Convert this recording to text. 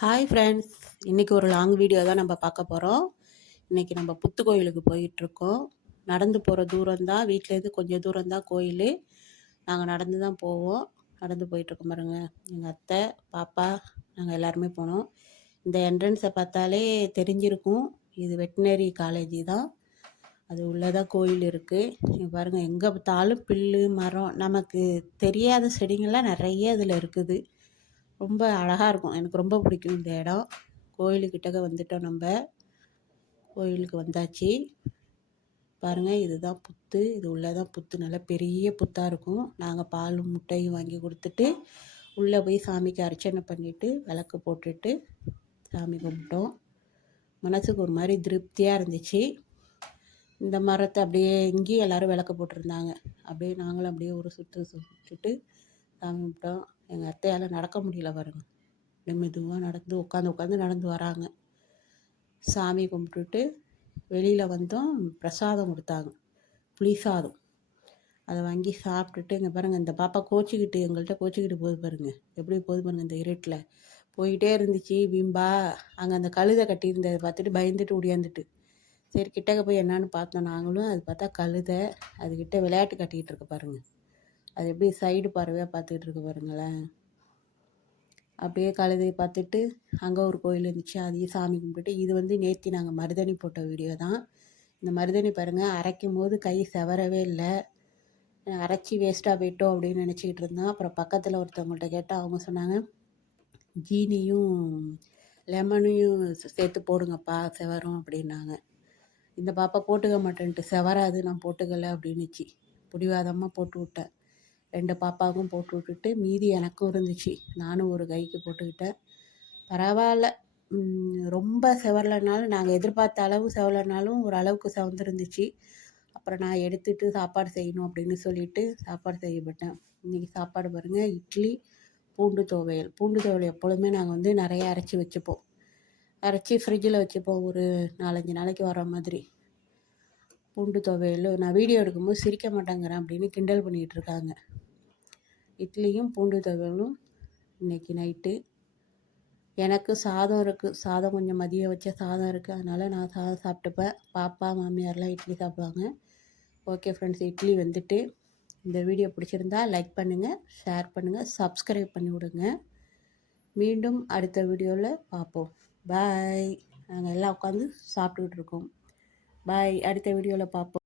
Hi friends, இன்றைக்கி ஒரு long video தான் நம்ம பார்க்க போகிறோம். இன்றைக்கி நம்ம புத்து கோயிலுக்கு போயிட்டுருக்கோம். நடந்து போகிற தூரம் தான், வீட்டிலேருந்து கொஞ்சம் தூரம் தான் கோயில். நாங்கள் நடந்து தான் போவோம். நடந்து போயிட்டுருக்கோம் பாருங்க. எங்கள் அத்தை, பாப்பா, நாங்கள் எல்லாருமே போனோம். இந்த என்ட்ரன்ஸை பார்த்தாலே தெரிஞ்சிருக்கும், இது வெட்டினரி காலேஜ் தான். அது உள்ளே தான் கோயில் இருக்குது. பாருங்கள், எங்கே பார்த்தாலும் புல்லு மரம், நமக்கு தெரியாத செடிங்கள்லாம் நிறைய இதில் இருக்குது. ரொம்ப அழகாக இருக்கும். எனக்கு ரொம்ப பிடிக்கும் இந்த இடம். கோயிலுக்கிட்டக்க வந்துட்டோம். நம்ம கோயிலுக்கு வந்தாச்சு. பாருங்கள், இதுதான் புத்து. இது உள்ளே தான் புத்து, நல்லா பெரிய புத்தாக இருக்கும். நாங்கள் பாலும் முட்டையும் வாங்கி கொடுத்துட்டு உள்ளே போய் சாமிக்கு அர்ச்சனை பண்ணிவிட்டு விளக்கு போட்டுட்டு சாமி கும்பிட்டோம். மனசுக்கு ஒரு மாதிரி திருப்தியாக இருந்துச்சு. இந்த மரத்தை அப்படியே இங்கேயும் எல்லோரும் விளக்கு போட்டிருந்தாங்க. அப்படியே நாங்களும் அப்படியே ஒரு சுற்றிட்டு சாமி கும்பிட்டோம். எங்கள் அத்தையால் நடக்க முடியல பாருங்க. மெதுவாக நடந்து உட்காந்து நடந்து வராங்க. சாமி கும்பிட்டுட்டு வெளியில் வந்தோம். பிரசாதம் கொடுத்தாங்க, புளி சாதம். அதை வாங்கி சாப்பிட்டுட்டு இங்கே பாருங்கள், இந்த பாப்பா எங்கள்கிட்ட கோச்சிக்கிட்டு போகுது பாருங்கள். எப்படி போகுது பாருங்கள். இந்த இருட்டில் போயிட்டே இருந்துச்சு. பிம்பா அங்கே அந்த கழுதை கட்டியிருந்ததை பார்த்துட்டு பயந்துட்டு ஓடியாந்துட்டு, சரி கிட்டக்க போய் என்னான்னு பார்த்தோம் நாங்களும். அது பார்த்தா கழுதை. அதுக்கிட்ட விளையாட்டு கட்டிக்கிட்டு இருக்கு பாருங்கள். அது எப்படி சைடு பார்வையாக பார்த்துக்கிட்டு இருக்கு பாருங்களேன். அப்படியே கழுதையை பார்த்துட்டு அங்கே ஒரு கோயில் இருந்துச்சு, அதையும் சாமி கும்பிட்டுட்டு, இது நேற்று நாங்கள் மருதணி போட்ட வீடியோ தான். இந்த மருதணி பாருங்கள், அரைக்கும் போது கை செவரவே இல்லை. அரைச்சி வேஸ்ட்டாக போயிட்டோம் அப்படின்னு நினச்சிக்கிட்டு இருந்தோம். அப்புறம் பக்கத்தில் ஒருத்தவங்கள்ட்ட கேட்டால் அவங்க சொன்னாங்க, ஜீனியும் லெமனையும் சேர்த்து போடுங்கப்பா செவரும் அப்படின்னாங்க. இந்த பாப்பா போட்டுக்க மாட்டேன்ட்டு, செவராது நான் போட்டுக்கலை அப்படின்னுச்சு. பிடிவாதமாக போட்டு விட்டேன். 2 பாப்பாவுக்கும் போட்டு விட்டுட்டு மீதி எனக்கும் இருந்துச்சு. நானும் ஒரு கைக்கு போட்டுக்கிட்டேன். பரவாயில்ல, ரொம்ப செவரலைனாலும், நாங்கள் எதிர்பார்த்த அளவு செவரலைனாலும் ஓரளவுக்கு செவந்துருந்துச்சு. அப்புறம் நான் எடுத்துகிட்டு சாப்பாடு செய்யணும் அப்படின்னு சொல்லிட்டு சாப்பாடு செய்யப்பட்டேன். இன்றைக்கி சாப்பாடு பாருங்கள், இட்லி, பூண்டு துவையல். பூண்டு துவையல் எப்பொழுதுமே நாங்கள் நிறையா அரைச்சி வச்சுப்போம். அரைச்சி ஃப்ரிட்ஜில் வச்சுப்போம், ஒரு 4-5 நாளைக்கு வர மாதிரி. பூண்டு துவையல் நான் வீடியோ எடுக்கும்போது சிரிக்க மாட்டேங்கிறேன் அப்படின்னு கிண்டல் பண்ணிகிட்டு இருக்காங்க. இட்லியும் பூண்டு துவையலும் இன்றைக்கி நைட்டு. எனக்கு சாதம் இருக்குது. சாதம் கொஞ்சம் மதியம் வச்ச சாதம் இருக்குது, அதனால் நான் சாதம் சாப்பிட்டுப்பேன். பாப்பா மாமியார்லாம் இட்லி சாப்பிடுவாங்க. ஓகே ஃப்ரெண்ட்ஸ், இட்லி வந்துட்டு. இந்த வீடியோ பிடிச்சிருந்தா லைக் பண்ணுங்கள், ஷேர் பண்ணுங்கள், சப்ஸ்கிரைப் பண்ணி விடுங்க. மீண்டும் அடுத்த வீடியோவில் பார்ப்போம். பாய். நாங்கள் எல்லாம் உட்காந்து சாப்பிட்டுக்கிட்டு இருக்கோம். பாய். அடுத்த வீடியோவில் பார்ப்போம்.